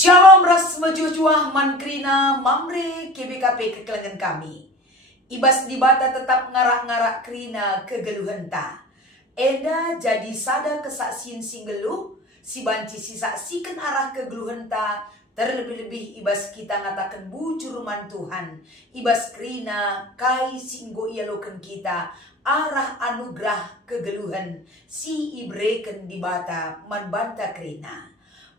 Shalom ras mejujuah mankrina mamre KBKP kekelengan kami. Ibas di bata tetap ngarak-ngarak krina kegeluhenta. Enda jadi sada kesaksian singgeluh, si banci si saksikan arah kegeluhenta. Terlebih-lebih ibas kita ngatakan bujur man Tuhan. Ibas krina kai singgo ialokan kita arah anugerah kegeluhan si ibreken di bata man banta krina.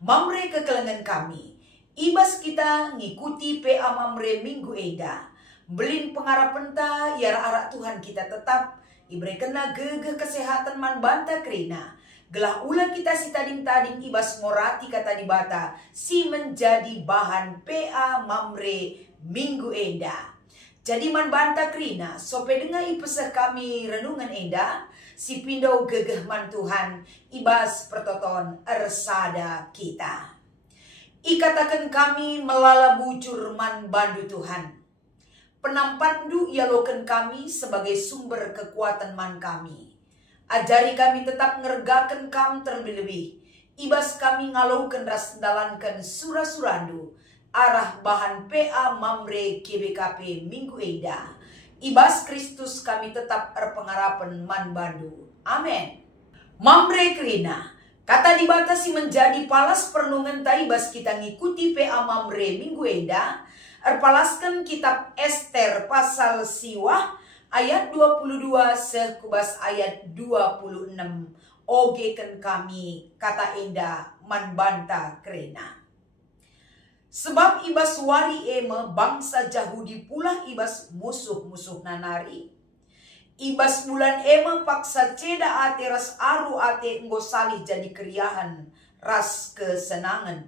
Mamre kekelengan kami, ibas kita ngikuti PA Mamre minggu eda. Belin pengharapan ta, iara arak Tuhan kita tetap, ibre kena gegeh kesehatan man banta krina. Gelah ulah kita si tading-tading ibas morati kata di bata, si menjadi bahan PA Mamre minggu eda. Jadi man banta krina, sope dengar ipeseh kami renungan enda, si pindau gegeh man Tuhan, ibas pertoton ersada kita. Ikatakan kami melala bujur man bandu Tuhan. Penampandu ialokan kami sebagai sumber kekuatan man kami. Ajari kami tetap ngergakan kam terlebih-lebih. Ibas kami ngalaukan ras dalankan surah-surandu. Arah bahan PA Mamre KBKP minggu eda. Ibas Kristus kami tetap erpengarapan man bandu. Amin. Mamre krina. Kata dibatasi menjadi palas pernungan taibas kita ngikuti PA Mamre minggu eda. Erpalaskan kitab Ester pasal siwah ayat 22 sekubas ayat 26. Ogeken kami kata enda man banta krina. Sebab ibas wari eme bangsa Yahudi pula ibas musuh-musuh nanari. Ibas bulan eme paksa ceda ate ras aru ate enggo salih jadi keriahan ras kesenangan.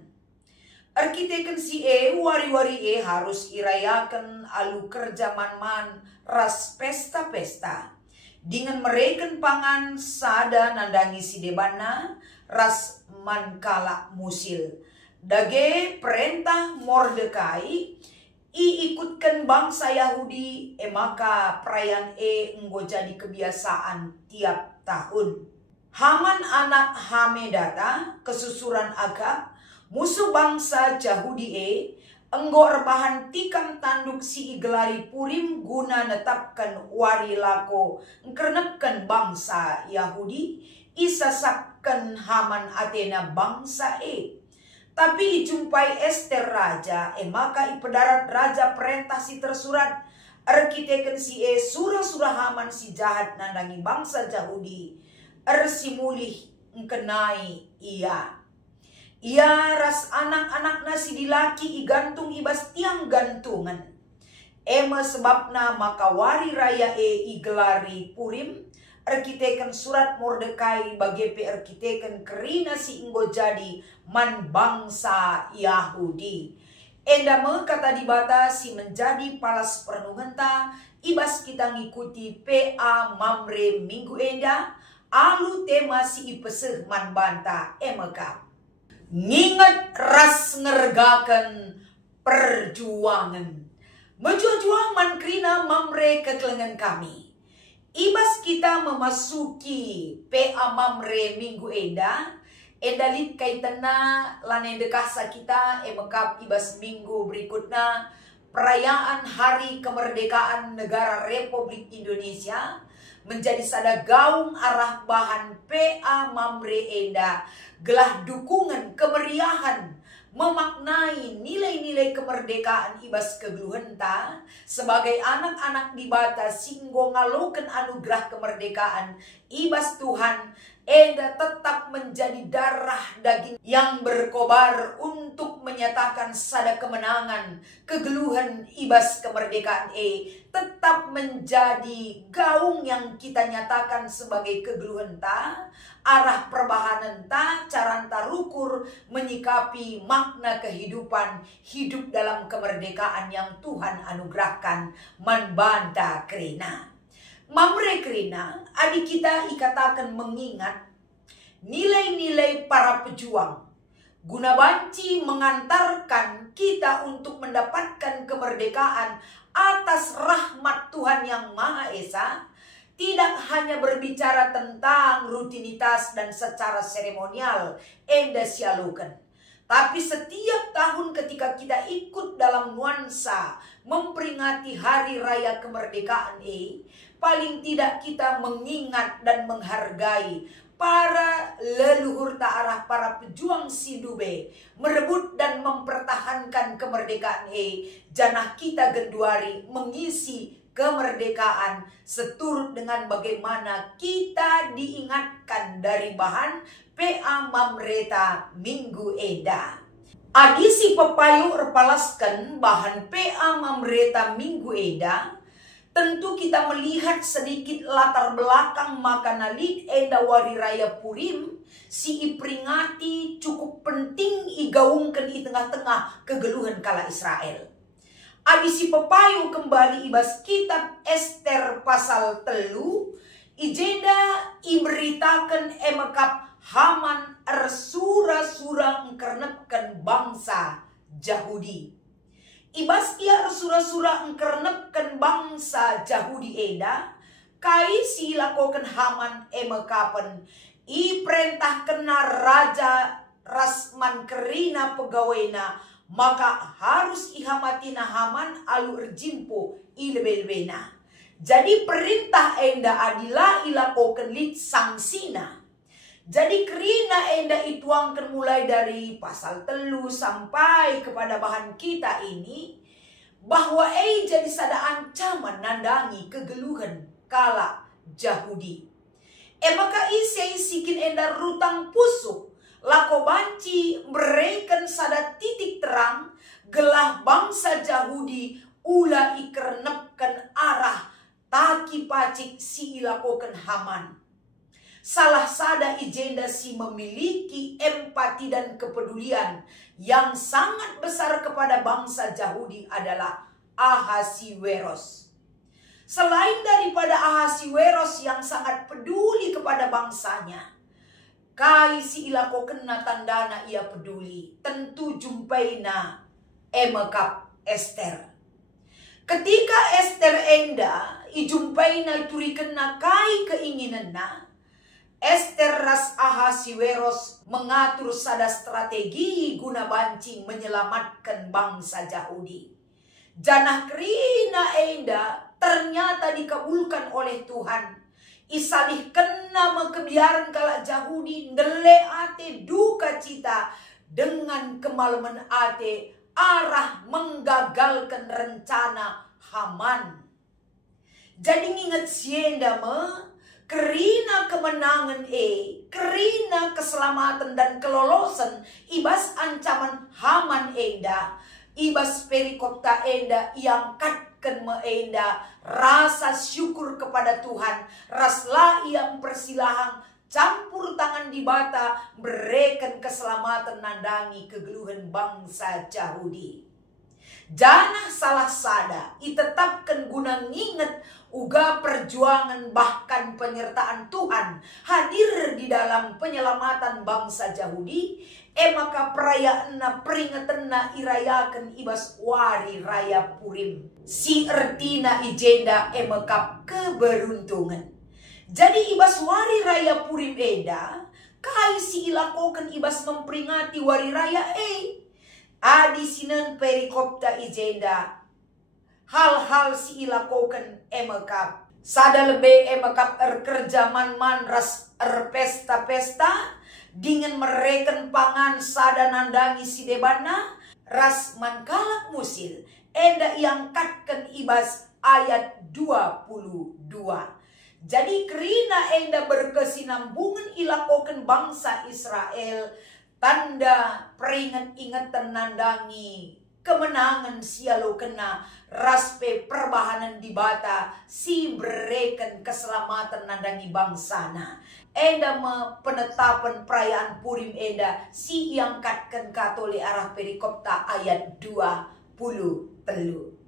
Arkiteken si wari-wari harus irayakan alu kerja man-man ras pesta-pesta. Dengan mereken pangan sada nandangi si debana ras man kala musil. Dage perintah Mordekai ikutkan bangsa Yahudi maka perayaan enggo jadi kebiasaan tiap tahun. Haman anak Hamedata kesusuran Agag musuh bangsa Yahudi enggo erbahan tikam tanduk si igelari Purim guna netapkan wari lako ngkernepkan bangsa Yahudi isasapkan Haman Athena bangsa Tapi ijumpai Ester raja, maka ipedarat raja perintah si tersurat, arkiteken si surah-surah Haman si jahat nandangi bangsa Yahudi, simulih ngkenai ia. Ia ras anak-anak nasi dilaki igantung ibas tiang gantungan. Ema sebabna maka wari raya igelari Purim, arkiteken surat Mordekai bagepe arkiteken kerina si inggo jadi man bangsa Yahudi. Enda me kata dibata si menjadi palas pernungenta ibas kita ngikuti PA Mamre minggu enda alu tema si ipeseh man banta emeka. Nginget ras ngergakan perjuangan. Menjuang man krina Mamre kekelengan kami. Ibas kita memasuki PA Mamre minggu eda lit kaitana lane dekasa kita emekap ibas minggu berikutnya perayaan hari kemerdekaan negara Republik Indonesia menjadi sada gaung arah bahan PA Mamre eda gelah dukungan kemeriahan memaknai nilai-nilai kemerdekaan ibas kegeluhenta sebagai anak-anak di bata singgo ngaloken anugerah kemerdekaan ibas Tuhan enda tetap menjadi darah daging yang berkobar untuk menyatakan sada kemenangan kegeluhan ibas kemerdekaan tetap menjadi gaung yang kita nyatakan sebagai kegeluhenta arah perbahanan ta caranta rukur menyikapi makna kehidupan hidup dalam kemerdekaan yang Tuhan anugerahkan man banta krina. Mamre krina adik kita ikatakan mengingat nilai-nilai para pejuang guna banci mengantarkan kita untuk mendapatkan kemerdekaan atas rahmat Tuhan yang Maha Esa tidak hanya berbicara tentang rutinitas dan secara seremonial enda sialukan. Tapi setiap tahun ketika kita ikut dalam nuansa memperingati hari raya kemerdekaan paling tidak kita mengingat dan menghargai para leluhur ta'arah, para pejuang Sidube, merebut dan mempertahankan kemerdekaan janah kita genduari mengisi kemerdekaan seturut dengan bagaimana kita diingatkan dari bahan PA Mamreta Minggu Eda. Adisi pepayu repalaskan bahan PA Mamreta Minggu Eda. Tentu kita melihat sedikit latar belakang makanalit enda wari raya Purim si iperingati cukup penting igaungkan di tengah-tengah kegeluhan kala Israel. Adisi pepayu kembali ibas kitab Ester pasal 3 ijenda iberitakan emekap Haman ersura-sura engkernepkan bangsa Yahudi. Ibas ia ersura-sura engkernepkan bangsa Yahudi eda, kai si lakokan Haman emekapan, i perintah kena raja rasman kerina pegawena, maka harus ihamatina Haman alu erjimpo ilebe-lebena. Jadi perintah enda adila ilakokan lit sangsina. Jadi kerina enda ituangkan mulai dari pasal 3 sampai kepada bahan kita ini, bahwa jadi sada ancaman nandangi kegeluhan kala Yahudi. Maka isai sikin enda rutang pusuk lako banci mereken sada titik terang gelah bangsa Yahudi ula ikernepkan arah taki pacik si ilakokan Haman. Salah sada ijenda si memiliki empati dan kepedulian yang sangat besar kepada bangsa Yahudi adalah Ahasiweros. Selain daripada Ahasiweros yang sangat peduli kepada bangsanya, kai si ilako kena tandana ia peduli, tentu jumpaina emekap Ester. Ketika Ester enda ijumpaina turi kena kai keinginanna, Ester ras Ahasiweros mengatur sada strategi guna banci menyelamatkan bangsa Yahudi. Janah kerina enda ternyata dikabulkan oleh Tuhan. Isalih kena mekebiaran kala Yahudi ndele ate duka cita dengan kemalaman ate arah menggagalkan rencana Haman. Jadi nginget sienda kerina kemenangan kerina keselamatan dan kelolosan ibas ancaman Haman enda, ibas perikopta enda yang katken me enda rasa syukur kepada Tuhan, raslah ia mempersilahang campur tangan di bata berikan keselamatan nandangi kegeluhan bangsa Yahudi. Janah salah sada itetapkan guna nginget uga perjuangan bahkan penyertaan Tuhan hadir di dalam penyelamatan bangsa Yahudi. Maka perayaan peringatan irayakan ibas wari raya Purim. Si ertina ijenda emekap keberuntungan. Jadi ibas wari raya Purim eda kai si ilakokan ibas memperingati wari raya adi sinan perikopta ijenda hal-hal si ilakokan emekap. Sada lebe emekap kerja man ras pesta-pesta dengan mereken pangan sada nandangi si debana ras man kalak musil enda yang katkan ibas ayat 22. Jadi kerina enda berkesinambungan ilakokan bangsa Israel tanda peringat-ingatan nandangi kemenangan sialo kena raspe perbahanan di bata si bereken keselamatan nandangi bangsana. Enda penetapan perayaan Purim enda si yang katkan katole arah perikopta ayat 23.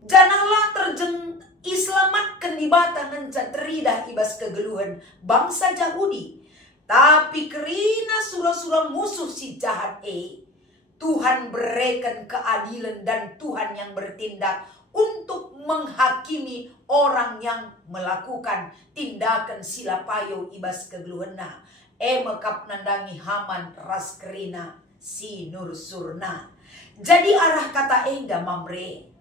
Janahlah terjeng islamatkan di bata ngenca teridah ibas kegeluhan bangsa Yahudi. Tapi kerina sura-sura musuh si jahat Tuhan berikan keadilan dan Tuhan yang bertindak untuk menghakimi orang yang melakukan tindakan silapayo ibas kegeluhena. Mekap nandangi Haman ras kerina si nur surna. Jadi arah kata enda mamre,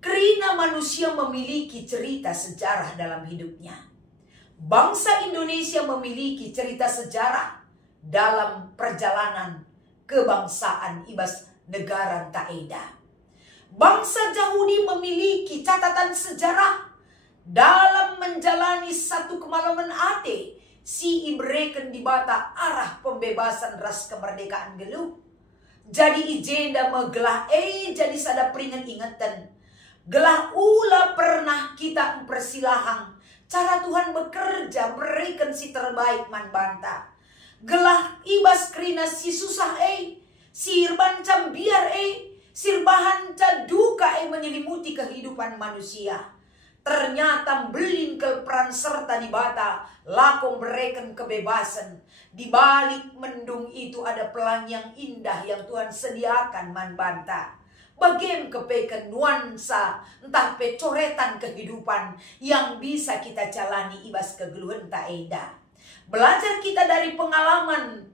kerina manusia memiliki cerita sejarah dalam hidupnya. Bangsa Indonesia memiliki cerita sejarah dalam perjalanan kebangsaan ibas negara taeda. Bangsa Yahudi memiliki catatan sejarah dalam menjalani satu kemalaman ate si ibreken di bata arah pembebasan ras kemerdekaan geluh. Jadi ijenda megelah jadi sada peringat ingatan. Gelah ula pernah kita mempersilahang cara Tuhan bekerja berikan si terbaik man banta. Gelah ibas kerina si susah sirban cam biar sirbahan duka menyelimuti kehidupan manusia. Ternyata belin ke peran serta di bata laku memberikan kebebasan. Di balik mendung itu ada pelangi yang indah yang Tuhan sediakan man banta. Bagaimana kepeken nuansa entah pecoretan kehidupan yang bisa kita jalani ibas kegeluhan taeda. Belajar kita dari pengalaman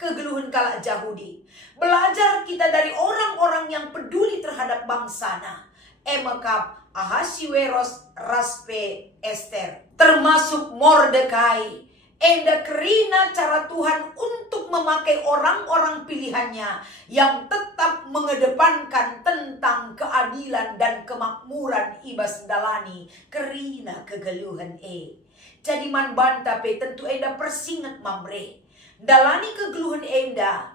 kegeluhan kala Yahudi. Belajar kita dari orang-orang yang peduli terhadap bangsana. Mekap Ahasiweros raspe Ester. Termasuk Mordekai. Enda kerina cara Tuhan untuk memakai orang-orang pilihannya yang tetap mengedepankan tentang keadilan dan kemakmuran ibas dalani kerina kegeluhan Jadi man banta tentu enda persingat mamre. Dalani kegeluhan enda,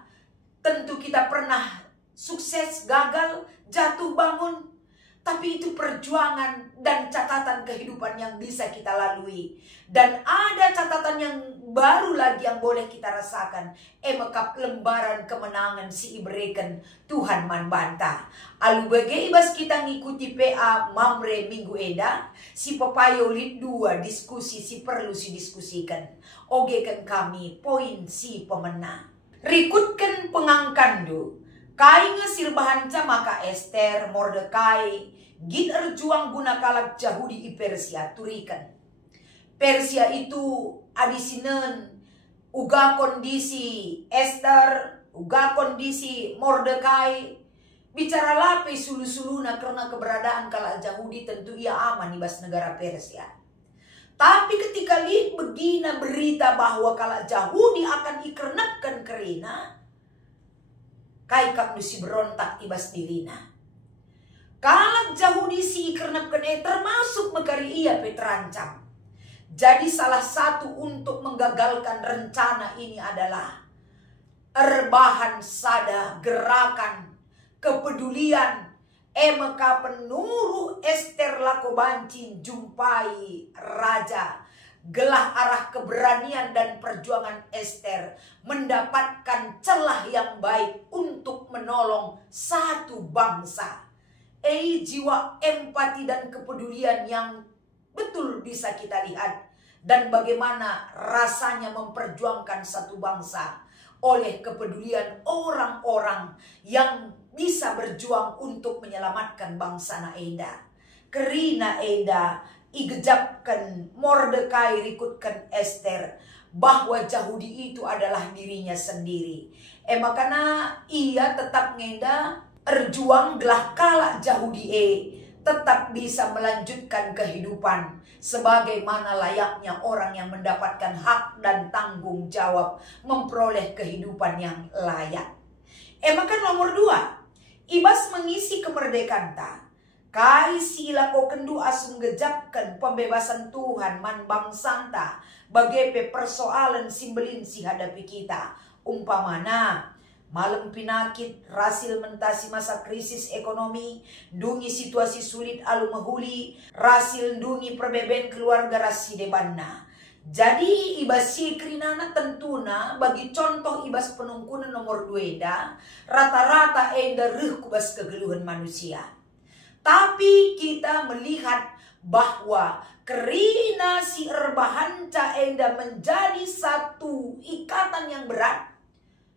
tentu kita pernah sukses, gagal, jatuh bangun. Tapi itu perjuangan dan catatan kehidupan yang bisa kita lalui. Dan ada catatan yang baru lagi yang boleh kita rasakan. Mekap lembaran kemenangan si ibreken Tuhan man banta. Alu bage ibas kita ngikuti PA mamre minggu eda. Si pepayo lit 2 diskusi si perlu si diskusikan. Ogekan kami poin si pemenang. Rikutkan pengangkandu. Kai ngesirbahan maka Ester, Mordekai, git erjuang guna kalak Yahudi i Persia turikan. Persia itu adisinen, uga kondisi Ester, uga kondisi Mordekai. Bicara lape sulu-suluna karena keberadaan kalak Yahudi tentu ia aman ibas negara Persia. Tapi ketika lihat begina berita bahwa kalak Yahudi akan ikernapkan kerina, kai kap nusi berontak ibas dirina. Kalak Yahudi si ikernapkan termasuk megari ia peterancam. Jadi salah satu untuk menggagalkan rencana ini adalah erbahan sada gerakan kepedulian Meka penuruh Ester lakobancin jumpai raja. Gelah arah keberanian dan perjuangan Ester mendapatkan celah yang baik untuk menolong satu bangsa. Jiwa empati dan kepedulian yang betul bisa kita lihat. Dan bagaimana rasanya memperjuangkan satu bangsa oleh kepedulian orang-orang yang bisa berjuang untuk menyelamatkan bangsa Naeda. Kerina Eda igejapkan Mordekai rikutkan Ester bahwa Yahudi itu adalah dirinya sendiri. Makanya ia tetap ngeda erjuang gelah kala Yahudi tetap bisa melanjutkan kehidupan sebagaimana layaknya orang yang mendapatkan hak dan tanggung jawab memperoleh kehidupan yang layak. Maka nomor 2, ibas mengisi kemerdekaan ta. Kai sila ko kendu asum gejapkan pembebasan Tuhan man bangsanta bagepe persoalan simbelin si hadapi kita. Umpamana malam pinakit, rasil mentasi masa krisis ekonomi, dungi situasi sulit alu mahuli, rasil dungi perbeben keluarga rasi debanna. Jadi ibas si krinana tentuna bagi contoh ibas penungkunan nomor 2 eda, rata-rata eda reh kubas kegeluhan manusia. Tapi kita melihat bahwa kerina si erbahanca eda menjadi satu ikatan yang berat.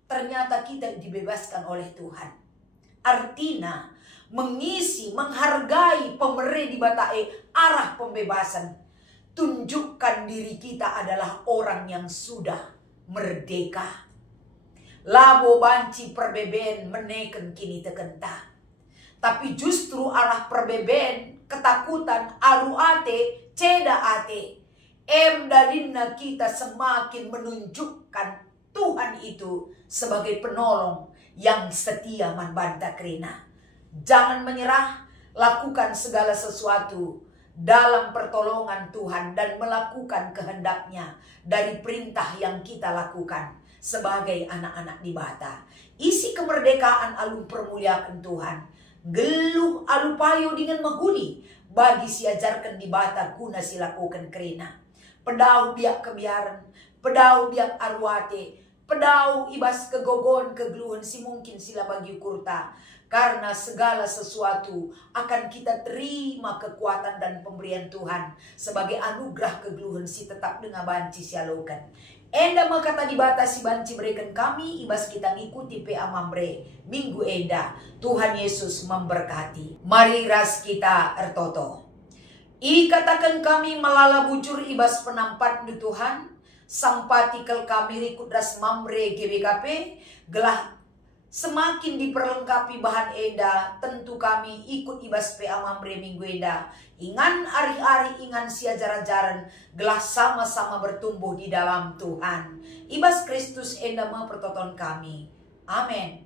Ternyata kita dibebaskan oleh Tuhan. Artinya mengisi, menghargai pemere di batae arah pembebasan. Tunjukkan diri kita adalah orang yang sudah merdeka. Labo banci perbeben meneken kini tekenta. Tapi justru arah perbeben, ketakutan, aru ate, ceda ate. Dalina kita semakin menunjukkan Tuhan itu sebagai penolong yang setia manbanta krina. Jangan menyerah, lakukan segala sesuatu dalam pertolongan Tuhan dan melakukan kehendaknya dari perintah yang kita lakukan sebagai anak-anak di bata. Isi kemerdekaan alun permuliaan Tuhan. Geluh alu payo dengan menghuni bagi siajarkan di bata guna silakukan krina. Pedau biak kebiaran, pedau biak arwate, pedau ibas kegogon kegeluhan si mungkin sila bagi kurta. Karena segala sesuatu akan kita terima kekuatan dan pemberian Tuhan sebagai anugerah kegeluhan si tetap dengan banci sialokan. Enda maka tadi batasi banci berikan kami ibas kita ngikuti PA Mamre minggu enda. Tuhan Yesus memberkati. Mari ras kita ertoto. Ikatakan kami melala bujur ibas penampat di Tuhan. Sampatikel kami rikudras Mamre GBKP. Gelah semakin diperlengkapi bahan enda, tentu kami ikut ibas PA Mamre minggu enda. Ingan ari-ari ingan sia jaran-jaran, gelah sama-sama bertumbuh di dalam Tuhan. Ibas Kristus enda mempertonton kami. Amin.